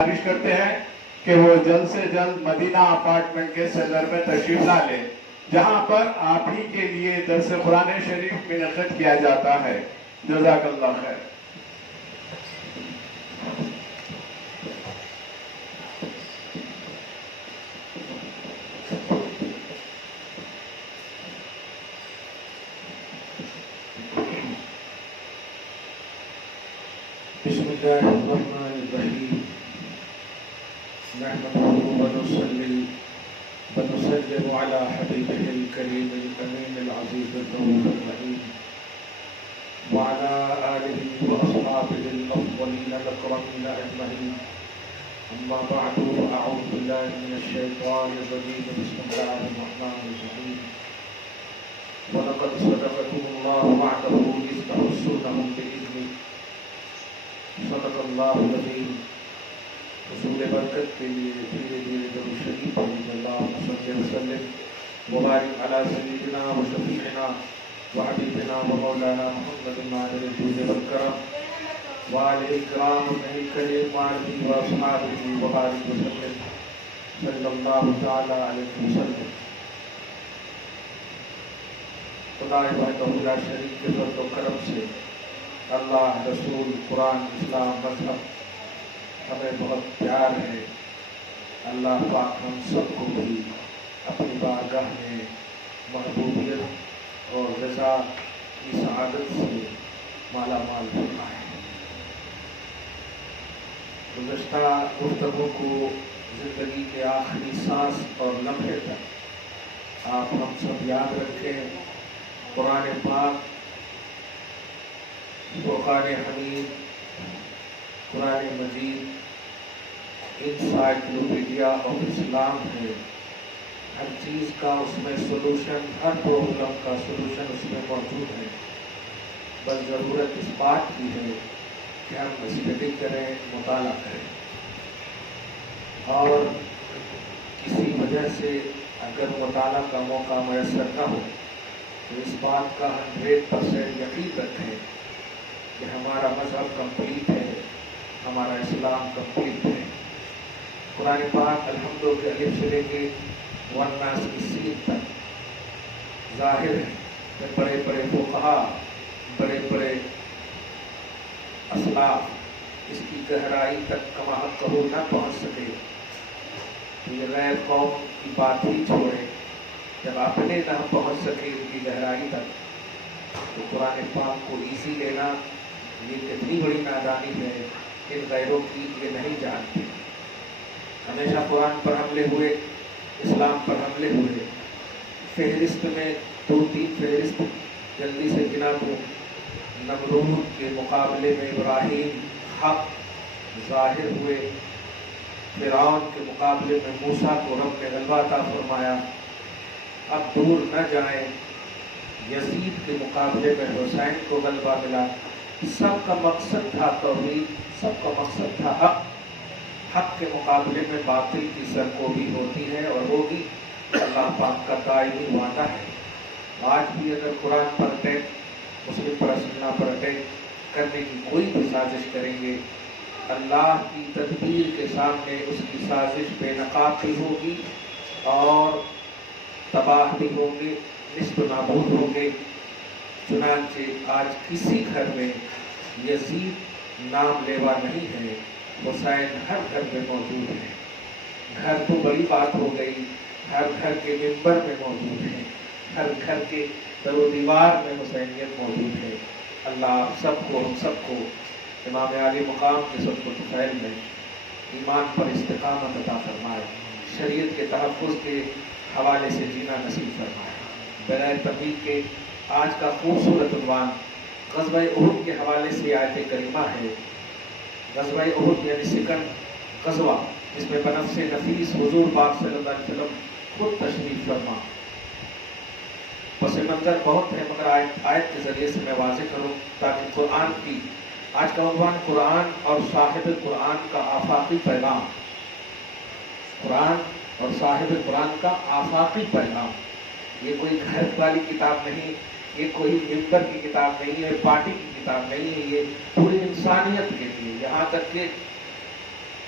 گزارش کرتے ہیں کہ وہ جلد سے جلد مدینہ اپارٹمنٹ کے سیلر میں تشریف لا لیں، جہاں پر آپ ہی کے لیے درس قرآن شریف منعقد کیا جاتا ہے۔ جزاک اللہ خیر۔ بسم اللہ الرحمن الرحیم نحمده ونسلم على حبیبه الکریم الامین العزیز الرؤوف الرحیم وعلى آلہ واصحابہ الافضلین الاکرمین اجمعین، اما بعد فاعوذ باللہ من الشیطان الرجیم، بسم اللہ الرحمن الرحیم۔ وَلَقَدْ صَدَقَكُمُ اللَّهُ وَعْدَهُ إِذْ تَحُسُّونَهُم بِإِذْنِهِ، صدق اللہ العظیم۔ حصول برکت کے لیے دھیرے دھیرے درود شریف پڑھیں۔ اللہم صلی وسلم وبارک علی سیدنا و شفیعنا و حبیبنا و مولانا محمد ماہر الجود والکرم وآلہ الکرام الکریم وآلہ واصحابہ وبارک وسلم صلی اللہ تعالی علیہ وسلم۔ خدا وحدہ لا شریک کے فضل و کرم سے اللہ، رسول، قرآن، اسلام، مذہب ہمیں بہت پیار ہے۔ اللہ پاک ہم سب کو بھی اپنی بارگاہ میں محبوبیت اور رضا کی سعادت سے مالا مال فرمائے۔ گزشتہ گفتگو کو زندگی کے آخری سانس اور لمحے تک آپ ہم سب یاد رکھیں، قرآن پاک فرقان حمید، قرآن مجید انسائکلوپیڈیا آف اسلام ہے۔ ہر چیز کا اس میں سولوشن، ہر پرابلم کا سولوشن اس میں موجود ہے۔ بس ضرورت اس بات کی ہے کہ ہم اسٹڈی کریں، مطالعہ کریں، اور کسی وجہ سے اگر مطالعہ کا موقع میسر نہ ہو تو اس بات کا 100% یقین رکھیں کہ ہمارا مذہب کمپلیٹ ہے، ہمارا اسلام کمپلیٹ ہے۔ قرآن پاک الحمد کے الف سے لے کے والناس کی سین تک ظاہر ہے کہ بڑے بڑے فقہا، بڑے بڑے اسلاف اس کی گہرائی تک کما کہو نہ پہنچ سکے تو یہ غیر قوم کی بات ہی چھوڑے، جب اپنے نہ پہنچ سکے ان کی گہرائی تک تو قرآن پاک کو ایزی لینا یہ کتنی بڑی نادانی ہے۔ ان غیروں کی یہ نہیں جانتے۔ ہمیشہ قرآن پر حملے ہوئے، اسلام پر حملے ہوئے۔ فہرست میں 2-3 فہرست جلدی سے گنا دوں۔ نمرود کے مقابلے میں ابراہیم حق ظاہر ہوئے، فرعون کے مقابلے میں موسیٰ کو رب نے غلبہ عطا فرمایا۔ اب دور نہ جائیں، یزید کے مقابلے میں حسین کو غلبہ ملا۔ سب کا مقصد تھا توحید، سب کا مقصد تھا حق۔ حق کے مقابلے میں باطل کی سرکوبی ہوتی ہے اور ہوگی، اللہ پاک کا دائمی وعدہ ہے۔ آج بھی اگر قرآن پر اٹیک، مسلم پر سنہ پر اٹیک کرنے کی کوئی بھی سازش کریں گے، اللہ کی تدبیر کے سامنے اس کی سازش بے نقاب بھی ہوگی اور تباہ بھی ہوں گے، نصف نابود ہوں گے۔ چنانچہ آج کسی گھر میں یزید نام لیوا نہیں ہے، حسین ہر گھر میں موجود ہے۔ گھر تو بڑی بات ہو گئی، ہر گھر کے ممبر میں موجود ہے، ہر گھر کے در و دیوار میں حسینیت موجود ہے۔ اللہ آپ سب کو، ہم سب کو امام عالی مقام کے صدق و طفیل میں ایمان پر استقامت عطا فرمائے، شریعت کے تحفظ کے حوالے سے جینا نصیب فرمائے۔ بغیر تمہید کے آج کا خوبصورت عنوان غزوہ احد کے حوالے سے آیت کریمہ ہے۔ غزوہ احد یعنی سیکنڈ غزوہ، جس میں بنفس نفیس حضور پاک صلی اللہ علیہ وسلم خود تشریف فرما۔ پس منظر بہت ہے مگر آیت کے ذریعے سے میں واضح کروں تاکہ قرآن کی آج کا عنوان قرآن اور صاحب قرآن کا آفاقی پیغام۔ قرآن اور صاحب قرآن کا آفاقی پیغام۔ یہ کوئی گھر والی کتاب نہیں، یہ کوئی ممبر کی کتاب نہیں ہے، پارٹی کی کتاب نہیں ہے، یہ پوری انسانیت کے لیے، یہاں تک کہ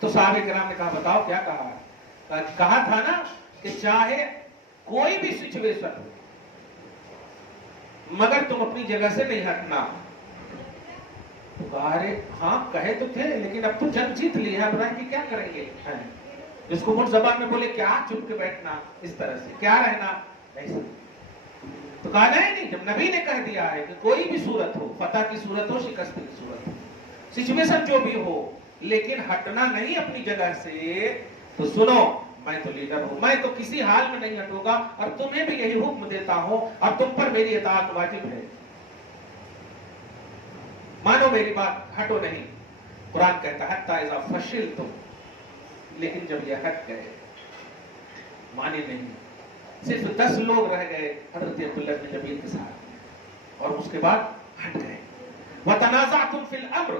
تو صحابہ کرام نے کہا بتاؤ کیا کہا؟ کہا تھا نا کہ چاہے کوئی بھی سچویشن ہو مگر تم اپنی جگہ سے نہیں ہٹنا. تو کہا ارے ہاں کہے تو تھے لیکن اب تو جنگ جیت لی ہے، ابراہیم کی کیا کریں گے؟ جس کو مجھ زبان میں بولے کیا چپ کے بیٹھنا، اس طرح سے کیا رہنا ایسا. تو کہا نہیں، جب نبی نے کہہ دیا ہے کہ کوئی بھی صورت ہو، فتح کی صورت ہو، شکست کی صورت ہو، سچویشن جو بھی ہو، لیکن ہٹنا نہیں اپنی جگہ سے. تو سنو، میں تو لیڈر ہوں، میں تو کسی حال میں نہیں ہٹوں گا، اور تمہیں بھی یہی حکم دیتا ہوں، اور تم پر میری اطاعت واجب ہے. مانو میری بات، ہٹو نہیں. قرآن کہتا ہے حتی اذا فشلتم، لیکن جب یہ ہٹ گئے، مانے نہیں، صرف 10 لوگ رہ گئے حضرت عبداللہ بن جبیر کے ساتھ، اور اس کے بعد ہٹ گئے. وَتَنَازَعْتُمْ فِي الْأَمْرِ،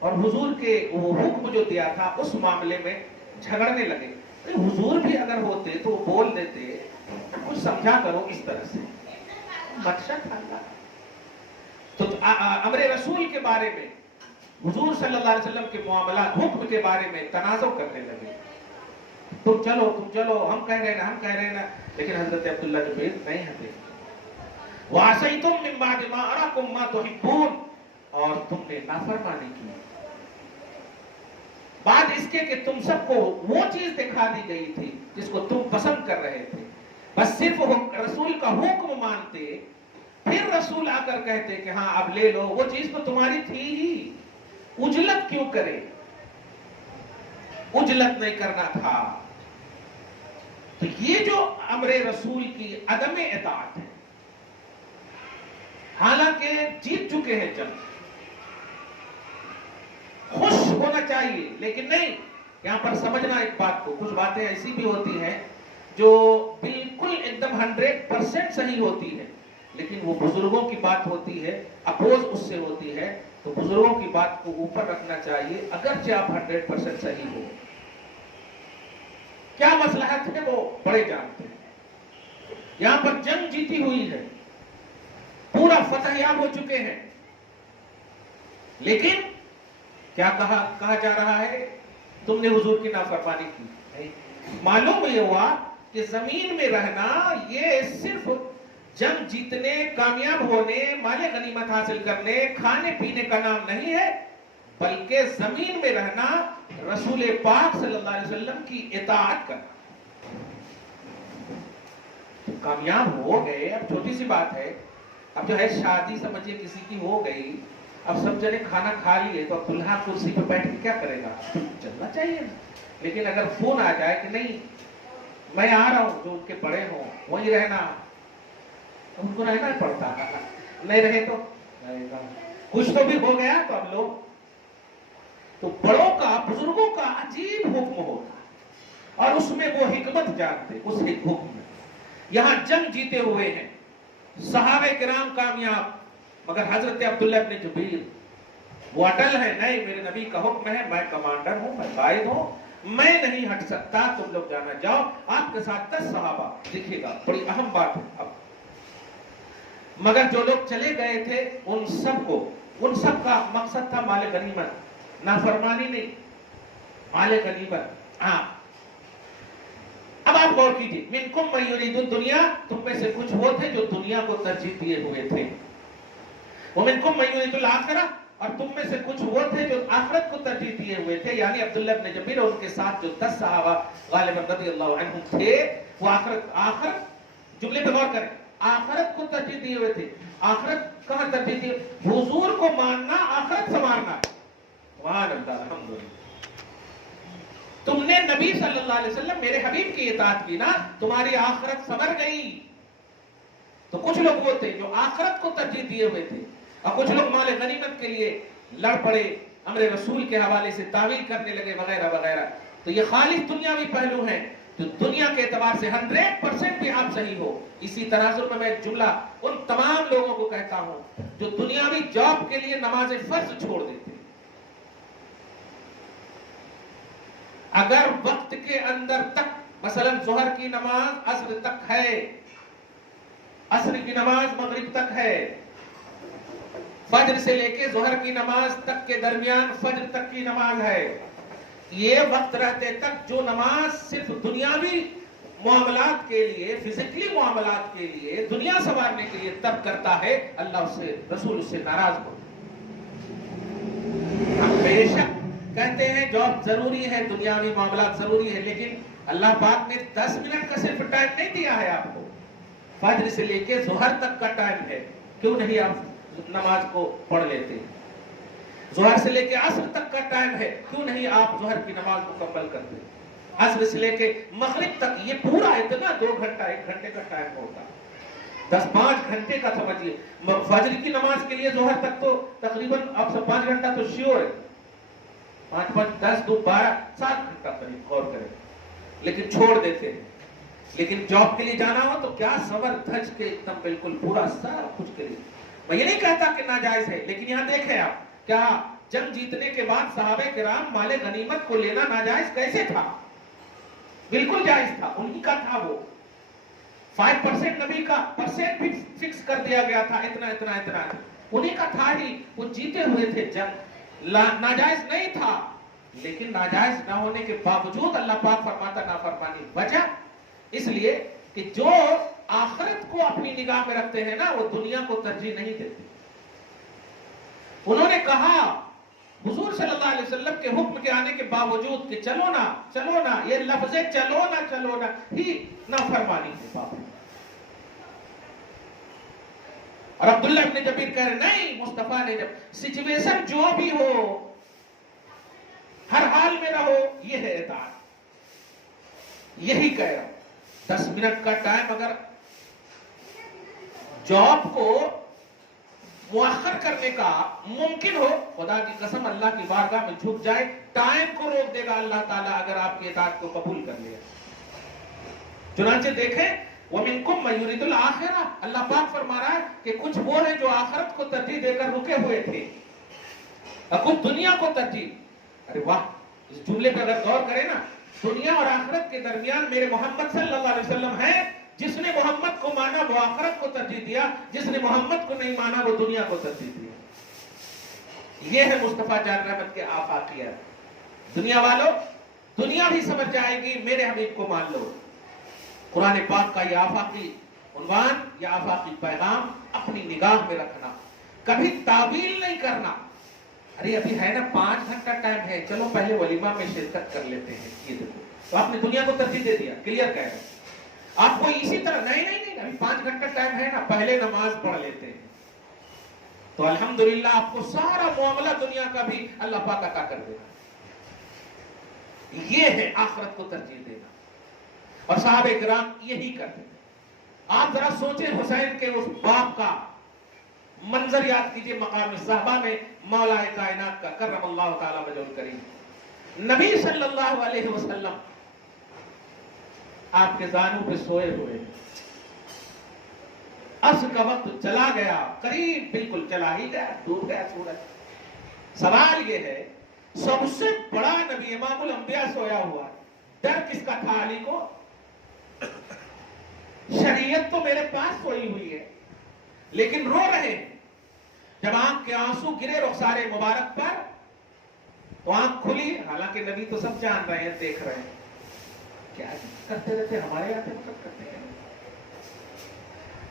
اور حضور کے وہ حکم جو دیا تھا اس معاملے میں جھگڑنے لگے. حضور بھی اگر ہوتے تو وہ بول دیتے کچھ سمجھا کرو اس طرح سے، مقصد اللہ. تو امر رسول کے بارے میں، حضور صلی اللہ علیہ وسلم کے معاملات، حکم کے بارے میں تنازع کرنے لگے. تم چلو، ہم کہہ رہے نا، لیکن حضرت عبداللہ جبیر نہیں ہٹے. وَعَصَيْتُم مِّن بَعْدِ مَا أَرَاكُم مَّا تُحِبُّونَ، اور تم نے نافرمانی کی بعد اس کے کہ تم سب کو وہ چیز دکھا دی گئی تھی جس کو تم پسند کر رہے تھے. بس صرف رسول کا حکم مانتے، پھر رسول آ کر کہتے کہ ہاں اب لے لو، وہ چیز تو تمہاری تھی ہی، اجلت کیوں کرے؟ اجلت نہیں کرنا تھا. تو یہ جو امر رسول کی عدم اطاعت ہے، حالانکہ جیت چکے ہیں جنگ، خوش ہونا چاہیے لیکن نہیں. یہاں پر سمجھنا ایک بات کو، کچھ باتیں ایسی بھی ہوتی ہیں جو بالکل ایک دم 100% صحیح ہوتی ہے، لیکن وہ بزرگوں کی بات ہوتی ہے، اپوز اس سے ہوتی ہے، تو بزرگوں کی بات کو اوپر رکھنا چاہیے اگرچہ آپ 100% صحیح ہو. کیا مصلحت ہے وہ بڑے جانتے ہیں. یہاں پر جنگ جیتی ہوئی ہے، پورا فتح یاب ہو چکے ہیں، لیکن کیا کہا جا رہا ہے؟ تم نے حضور کی نافرمانی کی. معلوم یہ ہوا کہ زمین میں رہنا یہ صرف جنگ جیتنے، کامیاب ہونے، مال غنیمت حاصل کرنے، کھانے پینے کا نام نہیں ہے، بلکہ زمین میں رہنا رسول پاک صلی اللہ علیہ وسلم کی اطاعت کرنا. کامیاب ہو گئے، اب چھوٹی سی بات ہے، اب جو ہے شادی سمجھیے کسی کی ہو گئی، اب سب جنے کھانا کھا لیے تو اب دلہا کرسی پہ بیٹھ کے کیا کرے گا؟ چلنا چاہیے. لیکن اگر فون آ جائے کہ نہیں میں آ رہا ہوں، جو ان کے بڑے ہوں وہیں رہنا، ان کو رہنا پڑتا، نہیں رہے تو کچھ تو بھی ہو گیا. تو اب لوگ تو بڑوں کا، بزرگوں کا عجیب حکم ہوتا، اور اس میں وہ حکمت جانتے اس حکم میں. یہاں جنگ جیتے ہوئے ہیں، صحابہ کرام کامیاب، مگر حضرت عبداللہ ابن جبیر وہ اٹل ہے، نہیں میرے نبی کا حکم ہے، میں کمانڈر ہوں، میں قائد ہوں، میں نہیں ہٹ سکتا، تم لوگ جانا. جاؤ، آپ کے ساتھ 10 صحابہ. دیکھیے گا بڑی اہم بات ہے. اب مگر جو لوگ چلے گئے تھے ان سب کا مقصد تھا مال غنیمت، نافرمانی نہیں، مال غنیمت. ہاں اب آپ غور کیجیے، منکم من یرید الدنیا، تم میں سے کچھ وہ تھے جو دنیا کو ترجیح دیے ہوئے تھے. ومنکم من یرید الآخرہ، اور تم میں سے کچھ وہ تھے جو آخرت کو ترجیح دیے ہوئے تھے. یعنی عبداللہ بن جبیر اور ان کے ساتھ جو 10 صحابہ غالباً رضی اللہ عنہم تھے، وہ آخرت جملے پہ غور کریں، آخرت کو ترجیح دیے ہوئے تھے. آخرت کہاں ترجیح دیے؟ حضور کو ماننا آخرت سنوارنا. سبحان اللہ، الحمدللہ. تم نے نبی صلی اللہ علیہ وسلم میرے حبیب کی اطاعت کی نا، تمہاری آخرت سنور گئی. تو کچھ لوگ وہ تھے جو آخرت کو ترجیح دیے ہوئے تھے، اور کچھ لوگ مال غنیمت کے لیے لڑ پڑے، امر رسول کے حوالے سے تعویل کرنے لگے وغیرہ وغیرہ. تو یہ خالص دنیاوی پہلو ہیں، جو دنیا کے اعتبار سے 100% بھی آپ صحیح ہو. اسی تناظر میں ایک جملہ ان تمام لوگوں کو کہتا ہوں جو دنیاوی جاب کے لیے نماز فرض چھوڑ دیتے. اگر وقت کے اندر تک مثلا ظہر کی نماز عصر تک ہے، عصر کی نماز مغرب تک ہے، فجر سے لے کے ظہر کی نماز تک کے درمیان فجر تک کی نماز ہے، یہ وقت رہتے تک جو نماز صرف دنیاوی معاملات کے لیے، فزیکلی معاملات کے لیے، دنیا سنوارنے کے لیے ترک کرتا ہے، اللہ اس سے، رسول اس سے ناراض ہوتا ہے۔ ہم بے شک کہتے ہیں جاب ضروری ہے، دنیاوی معاملات ضروری ہے، لیکن اللہ پاک نے 10 منٹ کا صرف ٹائم نہیں دیا ہے آپ کو، فجر سے لے کے ظہر تک کا ٹائم ہے، کیوں نہیں آپ نماز کو پڑھ لیتے؟ ظہر سے لے کے عصر تک کا ٹائم ہے، کیوں نہیں آپ ظہر کی نماز مکمل کرتے؟ عصر سے لے کے مغرب تک یہ پورا اتنا 2 گھنٹہ 1 گھنٹے کا ٹائم ہوتا، 10-5 گھنٹے کا سمجھیے۔ فجر کی نماز کے لیے ظہر تک تو تقریباً اب سے 5 گھنٹہ تو شیور ہے، 5 5 10 2 12 7 گھنٹہ قریب، غور کریں، لیکن چھوڑ دیتے ہیں۔ لیکن جاب کے لیے جانا ہو تو کیا صبر دھج کے ایک دم بالکل پورا سارا کچھ کے لیے۔ میں یہ نہیں کہتا کہ ناجائز ہے، لیکن یہاں دیکھیں آپ، کیا جنگ جیتنے کے بعد صحابہ کرام مال غنیمت کو لینا ناجائز کیسے تھا؟ بالکل جائز تھا، انہی کا تھا وہ۔ 5% نبی کا پرسنٹ بھی فکس کر دیا گیا تھا، اتنا اتنا اتنا، انہی کا تھا ہی، وہ جیتے ہوئے تھے جنگ، ناجائز نہیں تھا۔ لیکن ناجائز نہ ہونے کے باوجود اللہ پاک فرماتا نافرمانی وجہ اس لیے کہ جو آخرت کو اپنی نگاہ میں رکھتے ہیں نا، وہ دنیا کو ترجیح نہیں دیتے۔ انہوں نے کہا حضور صلی اللہ علیہ وسلم کے حکم کے آنے کے باوجود کہ چلو نا، یہ لفظ چلو نا ہی نافرمانی ہے باپ۔ اور عبداللہ ابن جبیر کہہ رہے نہیں، مصطفیٰ نے جب سچویشن جو بھی ہو، ہر حال میں رہو، یہ ہے اطاعت، یہی کہہ رہا ہوں۔ 10 منٹ کا ٹائم اگر جاب کو مؤخر کرنے کا ممکن ہو، خدا کی قسم اللہ کی بارگاہ میں جھک جائے، ٹائم کو روک دے گا اللہ تعالیٰ اگر آپ کی اطاعت کو قبول کر لیا۔ چنانچہ دیکھیں وَمِنْكُمْ مَن يُرِيدُ الْآخِرَةَ، اللہ پاک فرما رہا ہے کہ کچھ وہ ہیں جو آخرت کو ترجیح دے کر رکے ہوئے تھے اور کچھ دنیا کو ترجیح۔ ارے واہ، اس جملے پہ اگر غور کریں نا، دنیا اور آخرت کے درمیان میرے محمد صلی اللہ علیہ وسلم ہے، جس نے محمد کو مانا وہ آخرت کو ترجیح دیا، جس نے محمد کو نہیں مانا وہ دنیا کو ترجیح دیا۔ یہ ہے مصطفیٰ جان رحمت کے آفاقیات۔ دنیا والوں، دنیا بھی سمجھ جائے گی میرے حبیب کو مان لو۔ قرآن پاک کا یہ آفاقی عنوان، یہ آفاقی پیغام اپنی نگاہ میں رکھنا، کبھی تعویل نہیں کرنا۔ ارے ابھی ہے نا 5 گھنٹہ ٹائم ہے، چلو پہلے ولیمہ میں شرکت کر لیتے ہیں، یہ دیکھو تو آپ نے دنیا کو ترجیح دے دیا، کلیئر کہہ رہے ہیں آپ کو اسی طرح۔ نہیں ابھی 5 گھنٹہ ٹائم ہے نا، پہلے نماز پڑھ لیتے ہیں، تو الحمدللہ آپ کو سارا معاملہ دنیا کا بھی اللہ پاک عطا کر دے گا۔ یہ ہے آخرت کو ترجیح دینا، اور صحابہ کرام یہی کرتے تھے۔ آپ ذرا سوچیں حسین کے اس باپ کا منظر یاد کیجئے مقام صحابہ میں، مولا کائنات کا کرم اللہ تعالی وجہ الکریم نبی صلی اللہ علیہ وسلم آپ کے زانوں پہ سوئے ہوئے، عصر کا وقت چلا گیا، قریب بالکل چلا ہی گیا، ڈوب گیا سورج۔ سوال یہ ہے، سب سے بڑا نبی امام الانبیاء سویا ہوا، ڈر کس کا تھا علی کو؟ شریعت تو میرے پاس سوئی ہوئی ہے، لیکن رو رہے ہیں۔ جب آنکھ کے آنسو گرے رخسار مبارک پر تو آنکھ کھلی، حالانکہ نبی تو سب جان رہے ہیں، دیکھ رہے ہیں، کیا کرتے رہتے ہمارے یہاں مطلب کرتے ہیں۔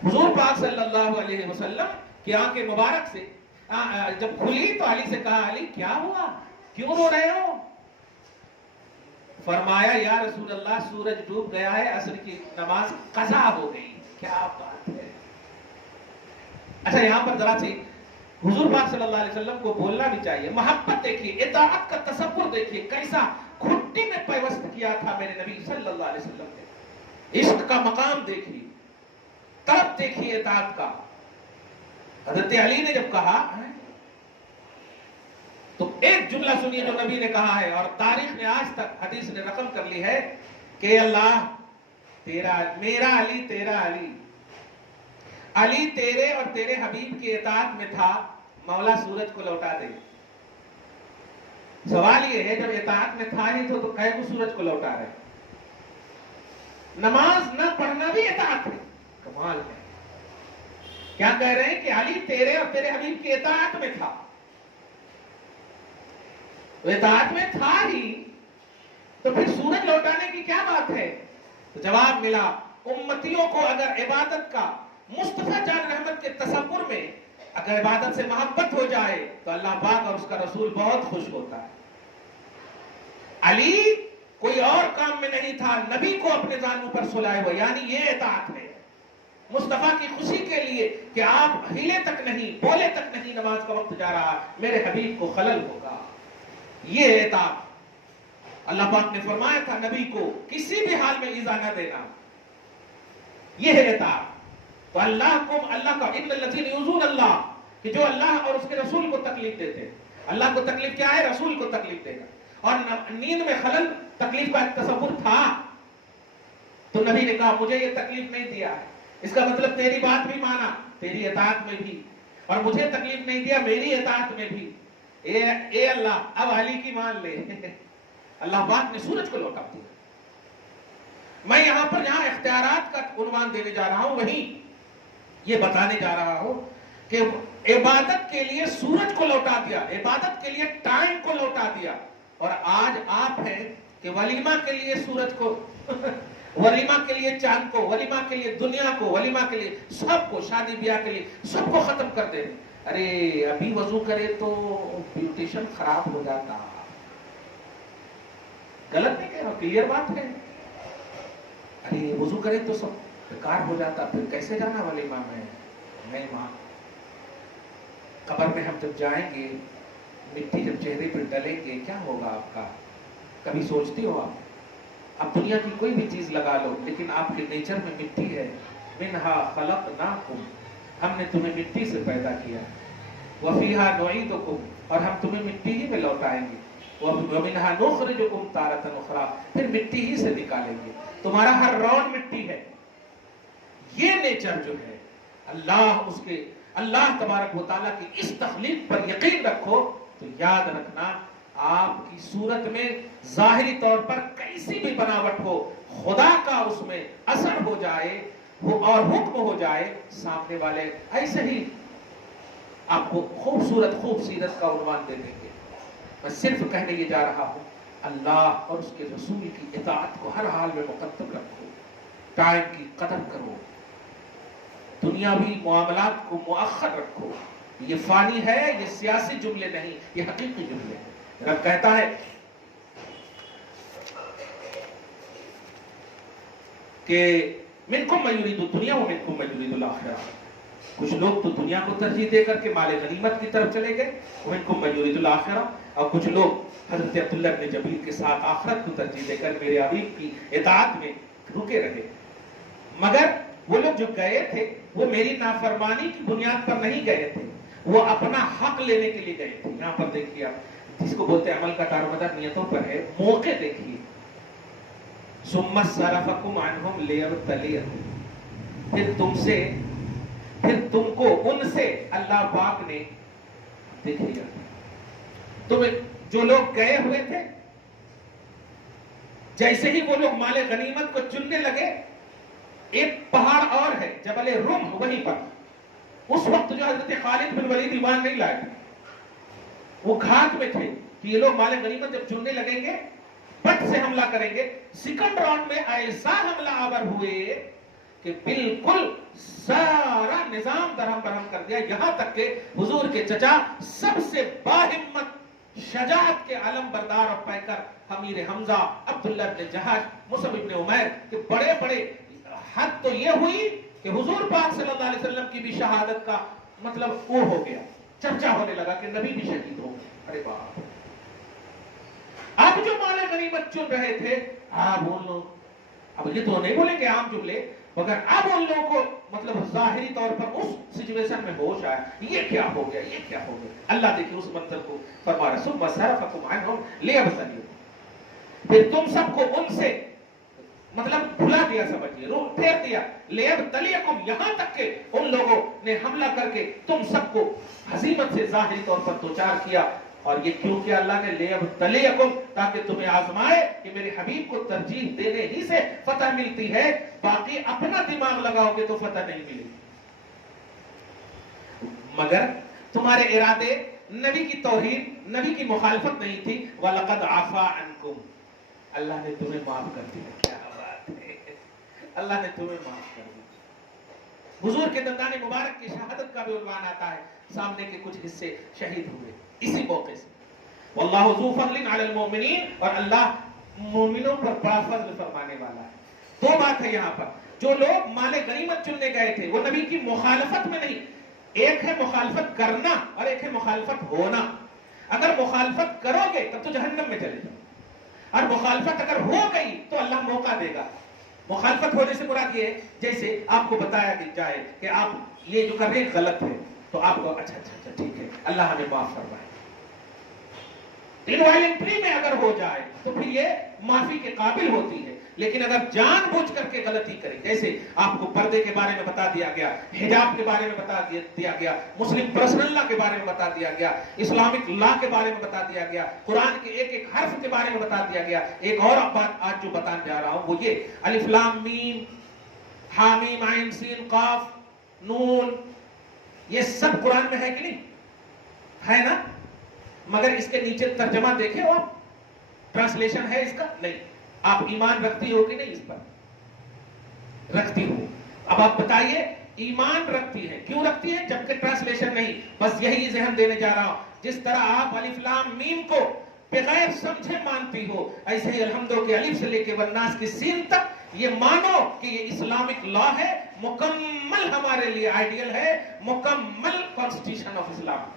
حضور پاک صلی اللہ علیہ وسلم کی آنکھ مبارک سے جب کھلی تو علی سے کہا، علی کیا ہوا، کیوں رو رہے ہو؟ فرمایا یا رسول اللہ سورج ڈوب گیا ہے، عصر کی نماز قضا ہو گئی۔ کیا بات ہے! اچھا یہاں پر ذرا سی حضور پاک صلی اللہ علیہ وسلم کو بولنا بھی چاہیے، محبت دیکھیے، اطاعت کا تصور دیکھیے، کیسا گھٹی میں پیوست کیا تھا میرے نبی صلی اللہ علیہ وسلم نے۔ عشق کا مقام دیکھیے، طلب دیکھیے اطاعت کا۔ حضرت علی نے جب کہا تو ایک جملہ سنیے جو نبی نے کہا ہے، اور تاریخ نے آج تک حدیث نے رقم کر لی ہے کہ اللہ تیرا، میرا علی تیرا علی، علی تیرے اور تیرے حبیب کی اطاعت میں تھا، مولا سورج کو لوٹا دے۔ سوال یہ ہے جب اطاعت میں تھا ہی تو کہے کو سورج کو لوٹا رہے؟ نماز نہ پڑھنا بھی اطاعت ہے، کمال ہے۔ کیا کہہ رہے ہیں کہ علی تیرے اور تیرے حبیب کی اطاعت میں تھا، اطاعت میں تھا ہی، تو پھر سورج لوٹانے کی کیا بات ہے؟ تو جواب ملا امتیوں کو اگر عبادت کا مصطفیٰ جان رحمت کے تصور میں اگر عبادت سے محبت ہو جائے تو اللہ پاک اور اس کا رسول بہت خوش ہوتا ہے. علی کوئی اور کام میں نہیں تھا، نبی کو اپنے زانوں پر سلائے ہوئے، یعنی یہ اطاعت ہے مصطفیٰ کی خوشی کے لیے کہ آپ ہلے تک نہیں، بولے تک نہیں، نماز کا وقت جا رہا، میرے حبیب کو خلل ہوگا. یہ اطاعت اللہ پاک نے فرمایا تھا نبی کو کسی بھی حال میں ایذا نہ دینا، یہ ہے اطاعت. تو اللہ کا ان الذین یؤذون اللہ، کہ جو اللہ اور اس کے رسول کو تکلیف دیتے ہیں. اللہ کو تکلیف کیا ہے؟ رسول کو تکلیف دے گا. اور نیند میں خلل تکلیف کا ایک تصور تھا، تو نبی نے کہا مجھے یہ تکلیف نہیں دیا ہے، اس کا مطلب تیری بات بھی مانا، تیری اطاعت میں بھی، اور مجھے تکلیف نہیں دیا میری اطاعت میں بھی. اے اللہ اب علی کی مان لے. اللہ پاک نے سورج کو لوٹا دیا. میں یہاں پر جہاں اختیارات کا عنوان دینے جا رہا ہوں وہیں یہ بتانے جا رہا ہوں کہ عبادت کے لیے سورج کو لوٹا دیا، عبادت کے لیے ٹائم کو لوٹا دیا. اور آج آپ ہیں کہ ولیمہ کے لیے سورج کو ولیمہ کے لیے چاند کو، ولیمہ کے لیے دنیا کو، ولیمہ کے لیے سب کو، شادی بیاہ کے لیے سب کو ختم کر دے. ارے ابھی وضو کرے تو بیوٹیشن خراب ہو جاتا. غلط نہیں کہہ رہا، کلیئر بات ہے. ارے وضو کرے تو سب بیکار ہو جاتا، پھر کیسے جانا ولیمہ میں؟ نہیں ماں، قبر میں ہم جب جائیں گے، مٹی جب چہرے پر ڈلیں گے، کیا ہوگا آپ کا؟ کبھی سوچتے ہو آپ دنیا کی کوئی بھی چیز لگا لو لیکن آپ کے نیچر میں مٹی ہے. منہا خلقناکم، ہم نے تمہیں مٹی سے پیدا کیا. وفیہا نعیدکم، اور ہم تمہیں مٹی ہی میں لوٹائیں گے. ومنہا نخرجکم تارۃ اخری، پھر مٹی ہی سے نکالیں گے. تمہارا ہر رون مٹی ہے. یہ نیچر جو ہے اللہ تبارک و تعالیٰ کی اس تخلیق پر یقین رکھو تو یاد رکھنا آپ کی صورت میں ظاہری طور پر کیسی بھی بناوٹ ہو، خدا کا اس میں اثر ہو جائے اور حکم ہو جائے، سامنے والے ایسے ہی آپ کو خوبصورت خوبصیرت کا عنوان دے دیں گے. میں صرف کہنے یہ جا رہا ہوں اللہ اور اس کے رسول کی اطاعت کو ہر حال میں مقدم رکھو، ٹائم کی قدر کرو، دنیاوی معاملات کو مؤخر رکھو. یہ فانی ہے، یہ سیاسی جملے نہیں، یہ حقیقی جملے ہیں. رب کہتا ہے کہ منکم من یرید الدنیا ومنکم من یرید الآخرہ. کچھ لوگ تو دنیا کو ترجیح دے کر کے مال غنیمت کی طرف چلے گئے، ومنکم من یرید الآخرہ، اور کچھ لوگ حضرت عبداللہ بن جبیر کے ساتھ آخرت کو ترجیح دے کر میرے حبیب کی اطاعت میں رکے رہے. مگر وہ لوگ جو گئے تھے وہ میری نافرمانی کی بنیاد پر نہیں گئے تھے، وہ اپنا حق لینے کے لیے گئے تھے. یہاں پر دیکھیے آپ، جس کو بولتے ہیں عمل کا دارومدار نیتوں پر ہے. موقع دیکھیے، ثم صرفکم عنہم لیبتلیکم، پھر تم کو ان سے اللہ پاک نے دیکھ لیا. جو لوگ گئے ہوئے تھے، جیسے ہی وہ لوگ مال غنیمت کو چننے لگے، ایک پہاڑ اور ہے جبل روم، وہیں پر اس وقت جو حضرت خالد بن ولید ایمان نہیں لائے، وہ گھات میں تھے کہ یہ لوگ مال غنیمت جب چننے لگیں گے بٹ سے حملہ کریں گے. سیکنڈ راؤنڈ میں ایسا حملہ آور ہوئے کہ بالکل سارا نظام درہم برہم کر دیا. یہاں تک کہ حضور کے چچا سب سے باہمت شجاعت کے علم بردار اور پیکر امیر حمزہ، عبداللہ بن جہش، مصعب بن عمیر کے بڑے بڑے، حد تو یہ ہوئی کہ حضور پاک صلی اللہ علیہ وسلم کی بھی شہادت کا مطلب وہ ہو گیا، چرچا ہونے لگا کہ نبی بھی شہید ہو گئے. ارے باپ، اب جو مال غنیمت چن رہے تھے، اب ان لوگ، اب یہ تو نہیں بولیں گے عام جملے، مگر اب ان لوگوں کو مطلب ظاہری طور پر اس سچویشن میں ہوش آیا، یہ کیا ہو گیا، یہ کیا ہو گیا. اللہ دیکھیں اس منظر کو فرما رہا، ثم صرفکم عنہم لیبتلیکم، پھر تم سب کو ان سے مطلب بھلا دیا، سمجھیے، روح پھیر دیا. لیبتلیکم، یہاں تک کہ ان لوگوں نے حملہ کر کے تم سب کو ہزیمت سے ظاہری طور پر دوچار کیا. اور یہ کیوں کیا اللہ نے؟ لیبتلیکم، تاکہ تمہیں آزمائے کہ میرے حبیب کو ترجیح دینے ہی سے فتح ملتی ہے، باقی اپنا دماغ لگاؤ گے تو فتح نہیں ملے. مگر تمہارے ارادے نبی کی توہین، نبی کی مخالفت نہیں تھی. وَلَقَدْ عَفَا عَنْكُمْ، اللہ نے تمہیں معاف کر دیا. کیا بات ہے, اللہ نے تمہیں معاف کر دیا. حضور کے دندان مبارک کی شہادت کا بھی عنوان آتا ہے, سامنے کے کچھ حصے شہید ہوئے اسی موقع سے. واللہ ذو فضل علی المؤمنین, اور اللہ مومنوں پر بڑا فضل فرمانے والا ہے. دو بات ہے یہاں پر, جو لوگ مال غنیمت چننے گئے تھے وہ نبی کی مخالفت میں نہیں, ایک ہے مخالفت کرنا اور ایک ہے مخالفت ہونا. اگر مخالفت کرو گے تب تو جہنم میں چلے جاؤ, اور مخالفت اگر ہو گئی تو اللہ موقع دے گا. مخالفت ہونے سے مراد یہ ہے جیسے آپ کو بتایا جائے کہ آپ یہ جو کر رہے ہیں غلط ہے, تو آپ کو اچھا ٹھیک ہے اللہ ہمیں معاف فرمائے. انوائلنٹری میں اگر ہو جائے تو پھر یہ معافی کے قابل ہوتی ہے. لیکن اگر جان بوجھ کر کے غلطی کرے, جیسے آپ کو پردے کے بارے میں بتا دیا گیا, حجاب کے بارے میں بتا دیا گیا, مسلم پرسنل لا کے بارے میں بتا دیا گیا, اسلامک لا کے بارے میں بتا دیا گیا, قرآن کے ایک ایک حرف کے بارے میں بتا دیا گیا. ایک اور بات آج جو بتانے جا رہا ہوں وہ یہ, الف لام میم حامیم عین سین قاف نون, یہ سب قرآن میں ہے کہ نہیں؟ ہے نا. مگر اس کے نیچے ترجمہ دیکھیں ہو آپ, ٹرانسلیشن ہے اس کا؟ نہیں. آپ ایمان رکھتی ہو کہ نہیں اس پر؟ رکھتی ہو. اب آپ بتائیے ایمان رکھتی ہے, کیوں رکھتی ہے جبکہ ٹرانسلیشن نہیں؟ بس یہی ذہن دینے جا رہا ہوں. جس طرح آپ الف لام میم کو بغیر سمجھے مانتی ہو, ایسے ہی الحمدو کے الف سے لے کے والناس کی سین تک یہ مانو کہ یہ اسلامک لا ہے, مکمل ہمارے لیے آئیڈیل ہے, مکمل کانسٹیٹیوشن آف اسلام.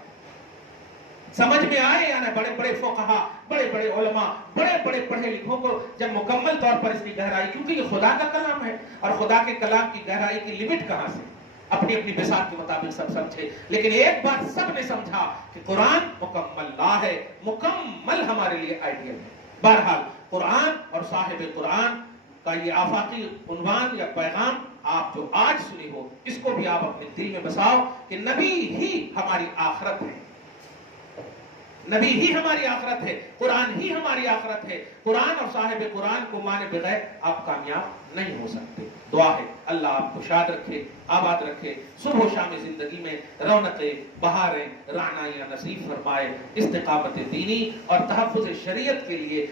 سمجھ میں آئے یا نہ؟ بڑے بڑے فقہا, بڑے بڑے علماء, بڑے بڑے پڑھے لکھوں کو جب مکمل طور پر اس کی گہرائی, کیونکہ یہ خدا کا کلام ہے اور خدا کے کلام کی گہرائی کی لمٹ کہاں سے, اپنی اپنی بساط کے مطابق سب سمجھے. لیکن ایک بات سب نے سمجھا کہ قرآن مکمل لا ہے, مکمل ہمارے لیے آئیڈیل ہے. بہرحال قرآن اور صاحب قرآن کا یہ آفاقی عنوان یا پیغام آپ جو آج سنی ہو, اس کو بھی آپ اپنے دل میں بساؤ کہ نبی ہی ہماری آخرت ہے, نبی ہی ہماری آخرت ہے, قرآن ہی ہماری آخرت ہے. قرآن اور صاحب قرآن کو مانے بغیر آپ کامیاب نہیں ہو سکتے. دعا ہے اللہ آپ کو شاد رکھے, آباد رکھے, صبح و شام زندگی میں رونقیں, بہاریں, رعنائیاں نصیب فرمائے, استقامت دینی اور تحفظ شریعت کے لیے